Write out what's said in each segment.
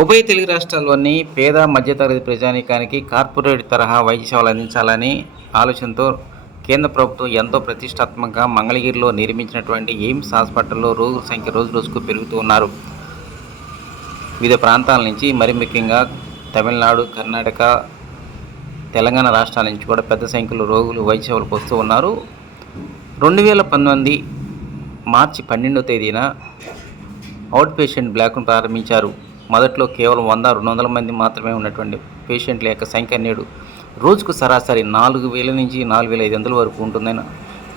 ఉభయ తెలుగు రాష్ట్రాల్లోని పేద మధ్యతరగతి ప్రజానీకానికి కార్పొరేట్ తరహా వైద్య సేవలు అందించాలని ఆలోచనతో కేంద్ర ప్రభుత్వం ఎంతో ప్రతిష్టాత్మకంగా మంగళగిరిలో నిర్మించినటువంటి ఎయిమ్స్ హాస్పిటల్లో రోగుల సంఖ్య రోజు రోజుకు పెరుగుతూ ఉన్నారు. వివిధ ప్రాంతాల నుంచి మరి ముఖ్యంగా తమిళనాడు కర్ణాటక తెలంగాణ రాష్ట్రాల నుంచి కూడా పెద్ద సంఖ్యలో రోగులు వైద్య సేవలకు వస్తూ ఉన్నారు. రెండు వేల పంతొమ్మిది మార్చి పన్నెండో తేదీన అవుట్ పేషెంట్ బ్లాక్ను ప్రారంభించారు. మొదట్లో కేవలం వంద రెండు వందల మంది మాత్రమే ఉన్నటువంటి పేషెంట్ల యొక్క సంఖ్య నేడు రోజుకు సరాసరి నాలుగు వేల నుంచి నాలుగు వేల ఐదు వందల వరకు ఉంటుందని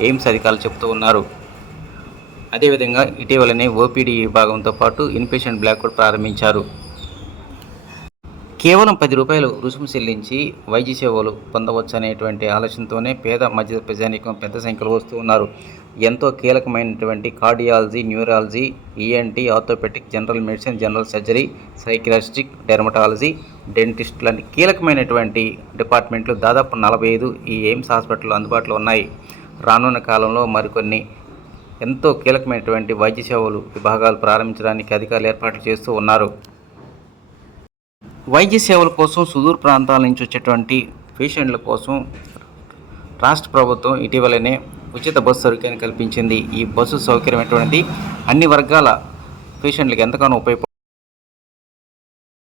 ఎయిమ్స్ అధికారులు చెబుతూ ఉన్నారు. అదేవిధంగా ఇటీవలనే ఓపీడీ విభాగంతో పాటు ఇన్పేషెంట్ బ్లాక్ కూడా ప్రారంభించారు. కేవలం పది రూపాయలు రుసుము చెల్లించి వైద్య సేవలు పొందవచ్చు అనేటువంటి ఆలోచనతోనే పేద మధ్య ప్రజానీకం పెద్ద సంఖ్యలో వస్తూ ఉన్నారు. ఎంతో కీలకమైనటువంటి cardiology neurology ENT orthopedic general medicine general surgery psychiatric dermatology dentist లాంటి కీలకమైనటువంటి డిపార్ట్మెంట్లు దాదాపు నలభై ఐదు ఈ ఎయిమ్స్ హాస్పిటల్లో అందుబాటులో ఉన్నాయి. రానున్న కాలంలో మరికొన్ని ఎంతో కీలకమైనటువంటి వైద్య సేవలు విభాగాలు ప్రారంభించడానికి అధికారులు ఏర్పాట్లు చేస్తూ ఉన్నారు. వైద్య సేవల కోసం సుదూర ప్రాంతాల నుంచి వచ్చేటువంటి పేషెంట్ల కోసం రాష్ట్ర ప్రభుత్వం ఇటీవలనే ఉచిత బస్సు సౌకర్యాన్ని కల్పించింది. ఈ బస్సు సౌకర్యం అటువంటి అన్ని వర్గాల పేషెంట్లకు ఎంతగానో ఉపయోగ